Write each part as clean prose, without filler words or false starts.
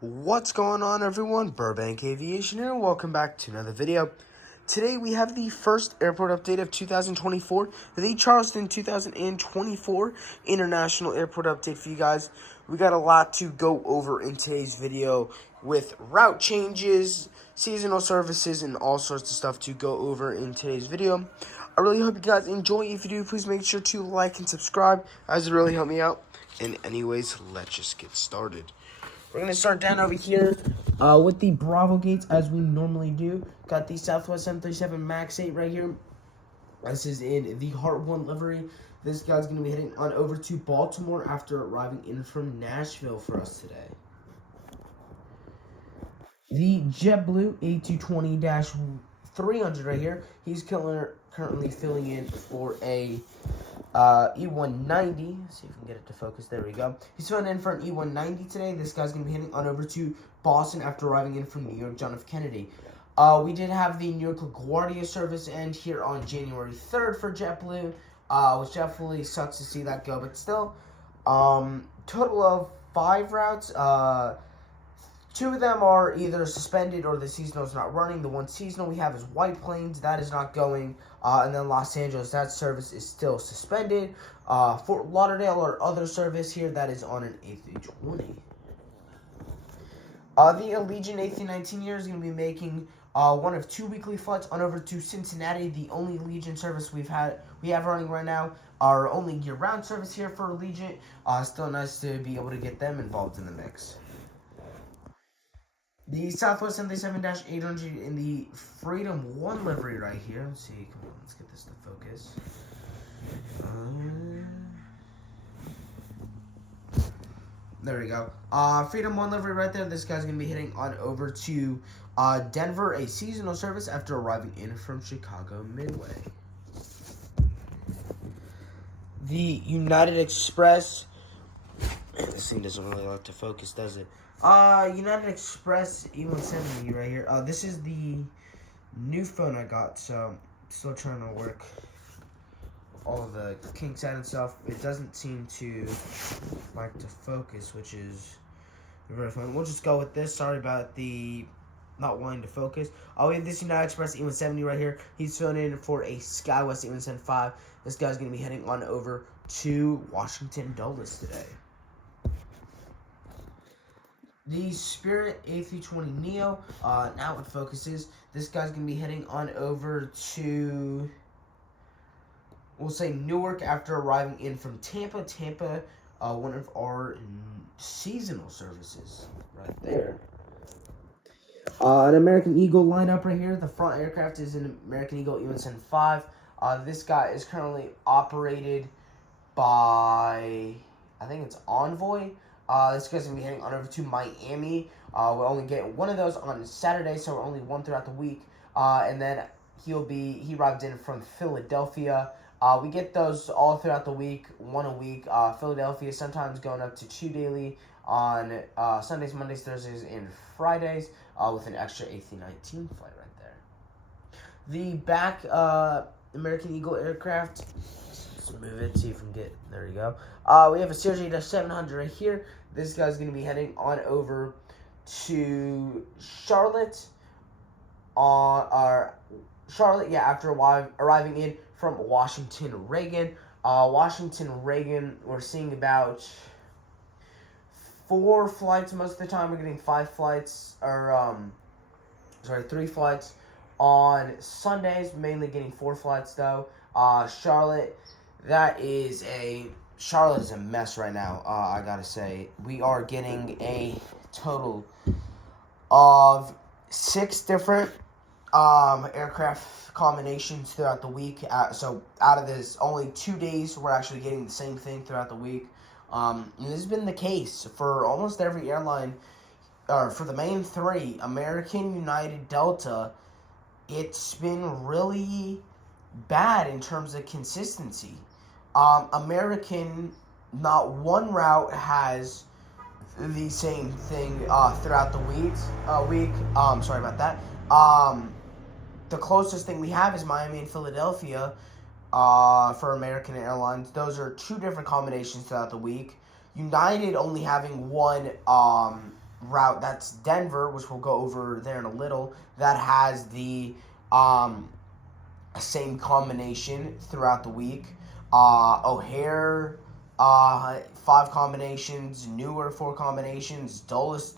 What's going on, everyone? Burbank Aviation here. Welcome back to another video. Today we have the first airport update of 2024, the Charleston 2024 International Airport update for you guys. We got a lot to go over in today's video with route changes, seasonal services, and all sorts of stuff to go over in today's video. I really hope you guys enjoy. If you do, please make sure to like and subscribe, as it really help me out. And anyways, let's just get started. We're going to start down over here with the Bravo gates as we normally do. Got the Southwest 737 MAX 8 right here. This is in the Heart 1 livery. This guy's going to be heading on over to Baltimore after arriving in from Nashville for us today. The JetBlue A220-300 right here. He's currently filling in for a E190. Let's see if we can get it to focus. There we go. He's filling in for an E190 today. This guy's going to be heading on over to Boston after arriving in from New York John F. Kennedy. We did have the New York LaGuardia service end here on January 3rd for JetBlue, which definitely sucks to see that go, but still. Total of 5 routes. 2 of them are either suspended or the seasonal is not running. The one seasonal we have is White Plains. That is not going. And then Los Angeles, that service is still suspended. Fort Lauderdale, our other service here, that is on an A320. The Allegiant A319 here is going to be making one of 2 weekly flights on over to Cincinnati. The only Allegiant service we have running right now. Our only year-round service here for Allegiant. Still nice to be able to get them involved in the mix. The Southwest 737-800 in the Freedom 1 livery right here. Let's see. Come on, let's get this to focus. There we go. Freedom 1 livery right there. This guy's going to be heading on over to Denver, a seasonal service after arriving in from Chicago Midway. The United Express. This thing doesn't really like to focus, does it? United Express E170 right here. This is the new phone I got, so I'm still trying to work all the kinks out and stuff. It doesn't seem to like to focus, which is very fun. We'll just go with this. Sorry about the not wanting to focus. We have this United Express E170 right here. He's filling in for a SkyWest E175. This guy's going to be heading on over to Washington Dulles today. The Spirit A320neo, now it focuses. This guy's going to be heading on over to, we'll say, Newark after arriving in from Tampa. Tampa, one of our seasonal services right there. An American Eagle lineup right here. The front aircraft is an American Eagle E175. This guy is currently operated by, I think it's Envoy. This guy's going to be heading on over to Miami. We'll only get one of those on Saturday, so we're only one throughout the week. And then he arrived in from Philadelphia. We get those all throughout the week, one a week. Philadelphia sometimes going up to 2 daily on Sundays, Mondays, Thursdays, and Fridays with an extra A319 flight right there. The back American Eagle aircraft. Let's move it, see if we can get, there you go. We have a CRJ-700 right here. This guy's going to be heading on over to Charlotte. After arriving in from Washington Reagan. Washington Reagan, we're seeing about 4 flights most of the time. We're getting 5 flights, or 3 flights on Sundays, mainly getting 4 flights though. Charlotte, Charlotte is a mess right now, I gotta say. We are getting a total of 6 different aircraft combinations throughout the week. So out of this, only 2 days we're actually getting the same thing throughout the week. And this has been the case for almost every airline, or for the main 3, American, United, Delta. It's been really bad in terms of consistency. American, not one route has the same thing throughout the week. Sorry about that. The closest thing we have is Miami and Philadelphia for American Airlines. Those are 2 different combinations throughout the week. United only having one route, that's Denver, which we'll go over there in a little, that has the same combination throughout the week. O'Hare, 5 combinations. Newark, 4 combinations. Dulles,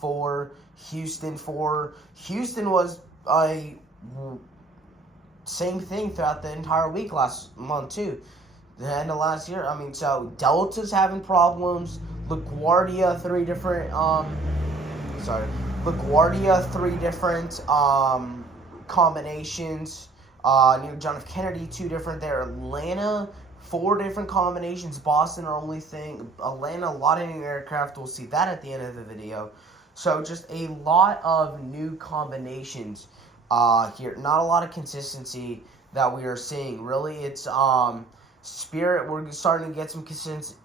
4. Houston, 4. Houston was a same thing throughout the entire week last month, too. The end of last year. I mean, so Delta's having problems. LaGuardia, 3 different, LaGuardia, 3 different, combinations. Near John F. Kennedy, 2 different there. Atlanta, 4 different combinations. Boston, our only thing. Atlanta, a lot of new aircraft. We'll see that at the end of the video. So just a lot of new combinations here. Not a lot of consistency that we are seeing. Really, it's Spirit. We're starting to get some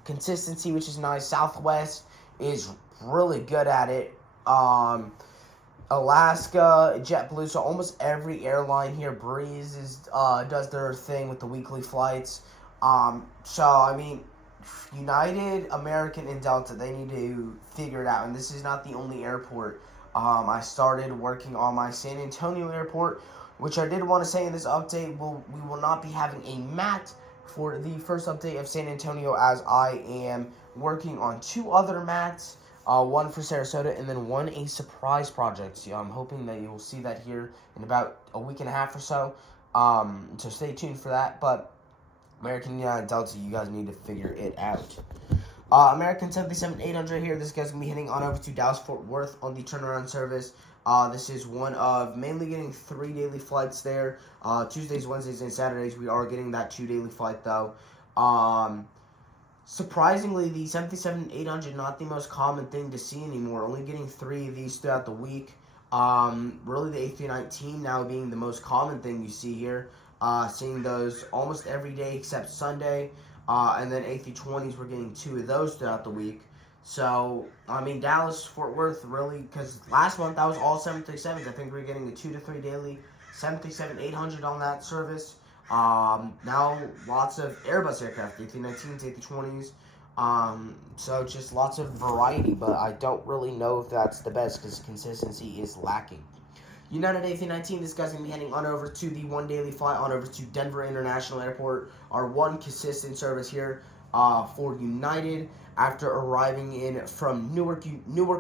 consistency, which is nice. Southwest is really good at it. Alaska, JetBlue, so almost every airline here. Breeze does their thing with the weekly flights. So, I mean, United, American, and Delta, they need to figure it out. And this is not the only airport. I started working on my San Antonio airport, which I did want to say in this update, we will not be having a MAT for the first update of San Antonio, as I am working on 2 other MATs. One for Sarasota, and then one a surprise project. So I'm hoping that you will see that here in about a week and a half or so. So stay tuned for that. But American, United, Delta, you guys need to figure it out. American 737-800 here. This guy's going to be heading on over to Dallas-Fort Worth on the turnaround service. This is one of mainly getting 3 daily flights there. Tuesdays, Wednesdays, and Saturdays. We are getting that 2 daily flight, though. Surprisingly, the 737-800, not the most common thing to see anymore. Only getting 3 of these throughout the week. Really, the A319 now being the most common thing you see here. Seeing those almost every day except Sunday. And then A320s, we're getting 2 of those throughout the week. So, I mean, Dallas, Fort Worth, really, because last month that was all 737s. I think we're getting a 2 to 3 daily 737-800 on that service. Now lots of Airbus aircraft, A319s, A320s. So just lots of variety, but I don't really know if that's the best because consistency is lacking. United A319, this guy's going to be heading on over to the 1 daily flight on over to Denver International Airport. Our one consistent service here for United after arriving in from Newark,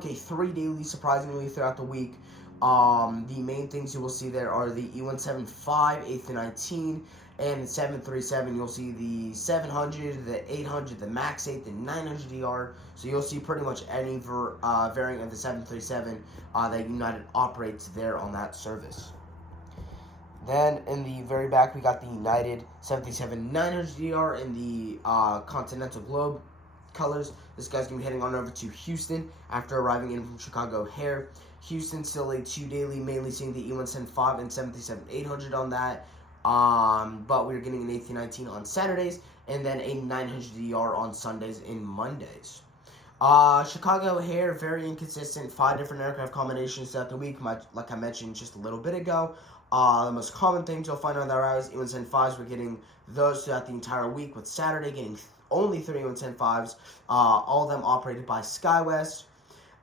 a 3 daily, surprisingly, throughout the week. The main things you will see there are the E175, A319, and the 737. You'll see the 700, the 800, the MAX 8, the 900ER. So you'll see pretty much any variant of the 737 that United operates there on that service. Then in the very back, we got the United 737 900ER in the Continental Globe colors. This guy's going to be heading on over to Houston after arriving in from Chicago O'Hare. Houston still a 2 daily, mainly seeing the E175 and 737-800 on that. But we're getting an A319 on Saturdays and then a 900ER on Sundays and Mondays. Chicago O'Hare, very inconsistent. 5 different aircraft combinations throughout the week, like I mentioned just a little bit ago. The most common things you'll find on that route is E175s. We're getting those throughout the entire week, with Saturday getting only 3 E175s, all of them operated by SkyWest.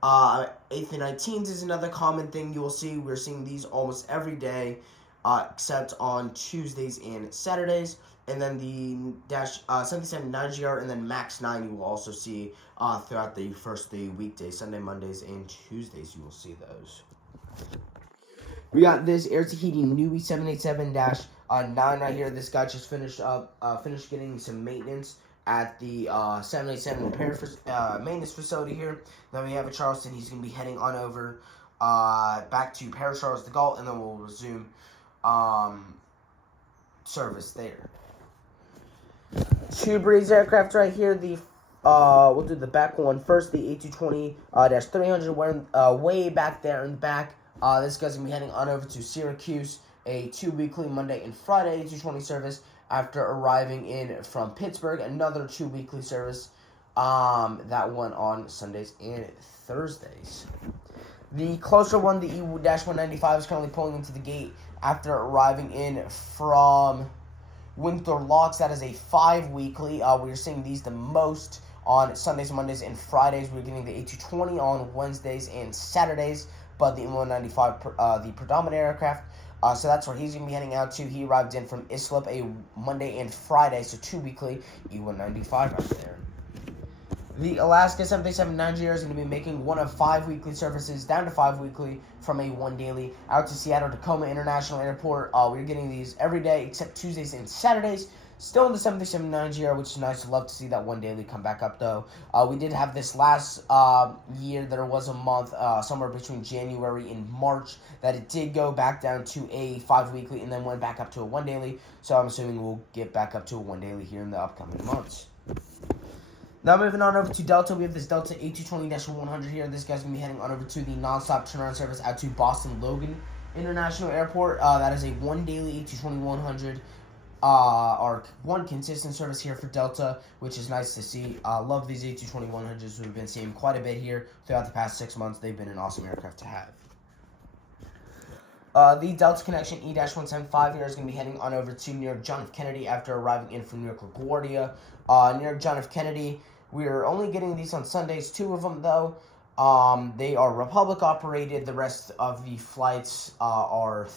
A319s is another common thing you will see. We're seeing these almost every day, except on Tuesdays and Saturdays. And then the 737-9GR and then MAX 9 you will also see throughout the first 3 weekdays, Sunday, Mondays, and Tuesdays. You will see those. We got this Air Tahiti Nui 787-9 right here. This guy just finished getting some maintenance at the 787 repair maintenance facility here. Then we have at Charleston. He's going to be heading on over back to Paris Charles de Gaulle, and then we'll resume service there. 2 Breeze aircraft right here. We'll do the back one first. The A220-300 way back there in the back. This guy's going to be heading on over to Syracuse, a 2 weekly Monday and Friday A220 service after arriving in from Pittsburgh, another 2 weekly service, that one on Sundays and Thursdays. The closer one, the E-195, is currently pulling into the gate after arriving in from Windsor Locks. That is a 5 weekly. We're seeing these the most on Sundays, Mondays, and Fridays. We're getting the A220 on Wednesdays and Saturdays, but the E195, the predominant aircraft. So that's where he's going to be heading out to. He arrived in from Islip a Monday and Friday, so 2 weekly E195 right there. The Alaska 737-9 is going to be making one of 5 weekly services down to 5 weekly from a 1 daily out to Seattle Tacoma International Airport. We're getting these every day except Tuesdays and Saturdays. Still in the 737-9, which is nice. Love to see that 1 daily come back up, though. We did have this last year. There was a month, somewhere between January and March, that it did go back down to a 5 weekly and then went back up to a 1 daily. So I'm assuming we'll get back up to a 1 daily here in the upcoming months. Now moving on over to Delta, we have this Delta A220-100 here. This guy's going to be heading on over to the nonstop turnaround service out to Boston Logan International Airport. That is a 1 daily A220-100, or 1 consistent service here for Delta, which is nice to see. Love these A220-100s. We've been seeing quite a bit here throughout the past 6 months. They've been an awesome aircraft to have. The Delta Connection E-175 here is going to be heading on over to New York John F. Kennedy after arriving in from New York LaGuardia. New York John F. Kennedy, we're only getting these on Sundays, 2 of them though. They are Republic operated. The rest of the flights are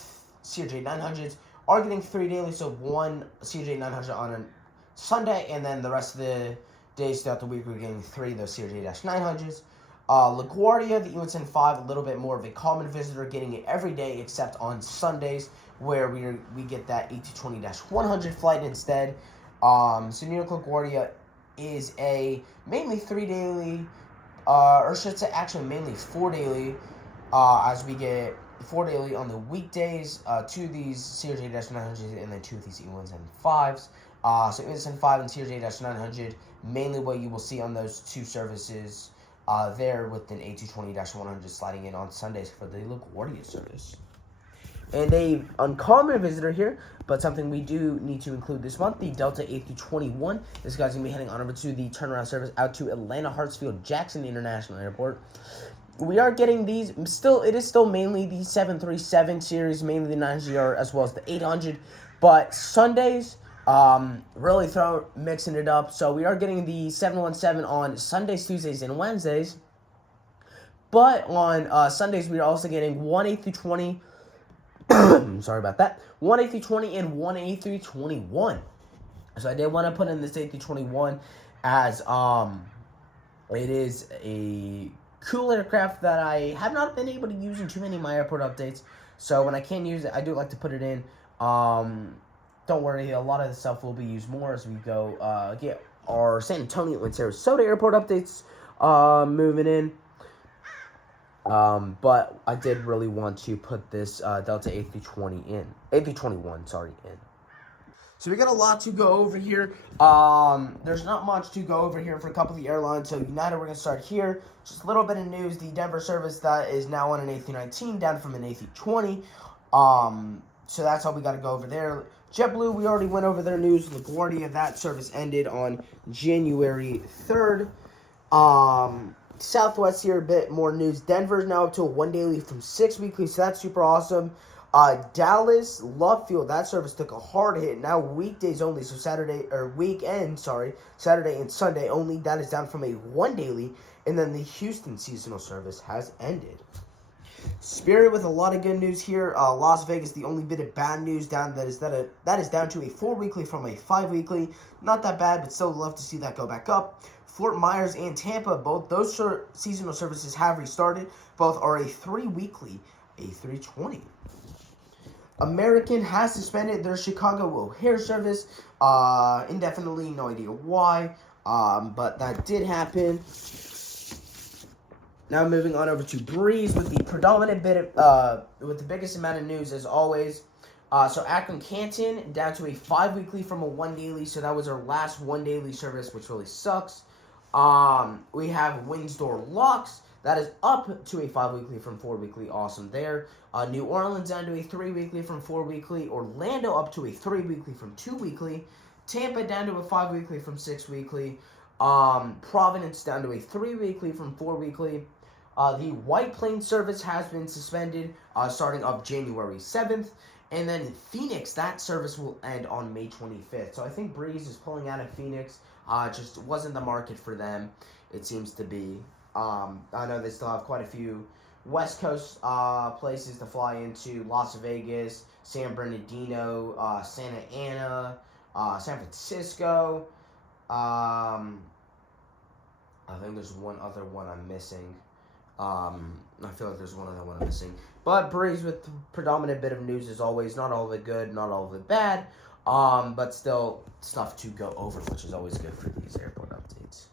CRJ 900s. Are getting 3 daily, so 1 CRJ 900 on a Sunday, and then the rest of the days throughout the week we're getting 3 of those CRJ 900s. LaGuardia, the E-175, a little bit more of a common visitor, getting it every day except on Sundays, where we get that E-220-100 flight instead. So New York LaGuardia is a mainly 3 daily, or should say actually mainly 4 daily, as we get 4 daily on the weekdays, 2 of these CRJ-900s and then 2 of these E-175s. So E-175 and CRJ-900, mainly what you will see on those 2 services there, with an A220-100 sliding in on Sundays for the LaGuardia service. And a uncommon visitor here, but something we do need to include this month, the Delta A321. This guy's going to be heading on over to the turnaround service out to Atlanta Hartsfield Jackson International Airport. We are getting these, it is still mainly the 737 series, mainly the 9GR as well as the 800, but Sundays, really mixing it up. So we are getting the 717 on Sundays, Tuesdays, and Wednesdays, but on Sundays we are also getting one A320. Sorry about that. One A320 and one A321. So I did want to put in this A321 as it is a cool aircraft that I have not been able to use in too many of my airport updates. So when I can use it, I do like to put it in. Don't worry, a lot of the stuff will be used more as we go get our San Antonio and Sarasota airport updates moving in. But I did really want to put this Delta A320 in. A321, sorry, in. So we got a lot to go over here. There's not much to go over here for a couple of the airlines. So United, we're going to start here. Just a little bit of news. The Denver service that is now on an A319 down from an A320. So that's all we got to go over there. JetBlue, we already went over their news. LaGuardia, that service ended on January 3rd. Southwest here, a bit more news. Denver's now up to a 1 daily from 6 weekly, so that's super awesome. Dallas, Love Field, that service took a hard hit. Now weekdays only, so Saturday and Sunday only. That is down from a 1 daily. And then the Houston seasonal service has ended. Spirit with a lot of good news here. Las Vegas, the only bit of bad news that is down to a 4 weekly from a 5 weekly. Not that bad, but still love to see that go back up. Fort Myers and Tampa, both those seasonal services have restarted. Both are a 3 weekly A320. American has suspended their Chicago O'Hare service indefinitely. No idea why, but that did happen. Now moving on over to Breeze with the predominant bit of, with the biggest amount of news as always. So Akron Canton down to a 5 weekly from a 1 daily. So that was our last 1 daily service, which really sucks. We have Windsor Locks. That is up to a 5 weekly from 4 weekly. Awesome there. New Orleans down to a 3 weekly from 4 weekly. Orlando up to a 3 weekly from 2 weekly. Tampa down to a 5 weekly from 6 weekly. Providence down to a 3 weekly from 4 weekly. The White Plains service has been suspended starting up January 7th. And then Phoenix, that service will end on May 25th. So I think Breeze is pulling out of Phoenix. Just wasn't the market for them, it seems to be. I know they still have quite a few West Coast places to fly into: Las Vegas, San Bernardino, Santa Ana, San Francisco. I think there's one other one I'm missing. I feel like there's one other one I'm missing. But Braves with predominant bit of news as always. Not all of it good, not all of it bad. But still stuff to go over, which is always good for these airport updates.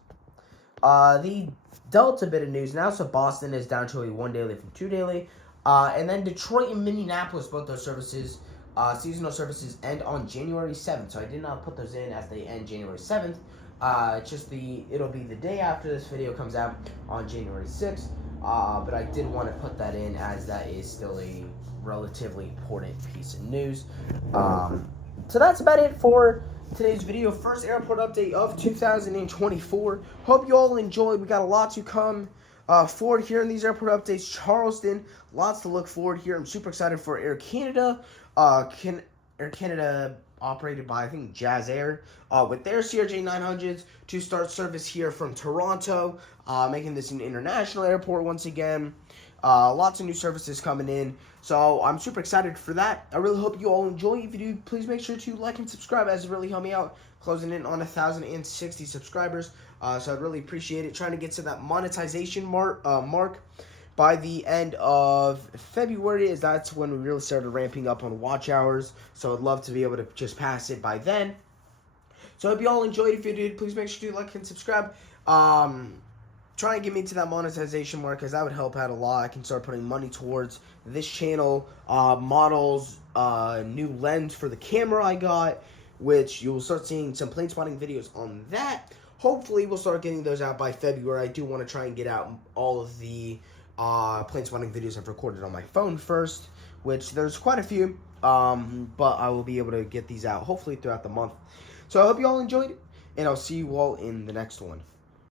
The Delta bit of news now. So Boston is down to a 1 daily from 2 daily. And then Detroit and Minneapolis, both those services, seasonal services end on January 7th. So I did not put those in as they end January 7th. It'll be the day after this video comes out on January 6th. But I did want to put that in as that is still a relatively important piece of news. So that's about it for today's video. First airport update of 2024. Hope you all enjoyed. We got a lot to come forward here in these airport updates. Charleston, lots to look forward here. I'm super excited for Air Canada. Air Canada operated by, I think, Jazz Air, with their CRJ-900s to start service here from Toronto, making this an international airport once again. Lots of new services coming in, so I'm super excited for that. I really hope you all enjoy. If you do, please make sure to like and subscribe, as it really helped me out, closing in on 1,060 subscribers, so I'd really appreciate it. Trying to get to that monetization mark by the end of February, as that's when we really started ramping up on watch hours. So I'd love to be able to just pass it by then. So I hope you all enjoyed. If you did, please make sure to like and subscribe. Try and get me to that monetization mark, because that would help out a lot. I can start putting money towards this channel, models, new lens for the camera I got, which you will start seeing some plane spotting videos on that. Hopefully we'll start getting those out by February. I do want to try and get out all of the plane spotting videos I've recorded on my phone first, which there's quite a few, but I will be able to get these out hopefully throughout the month. So I hope you all enjoyed it, and I'll see you all in the next one.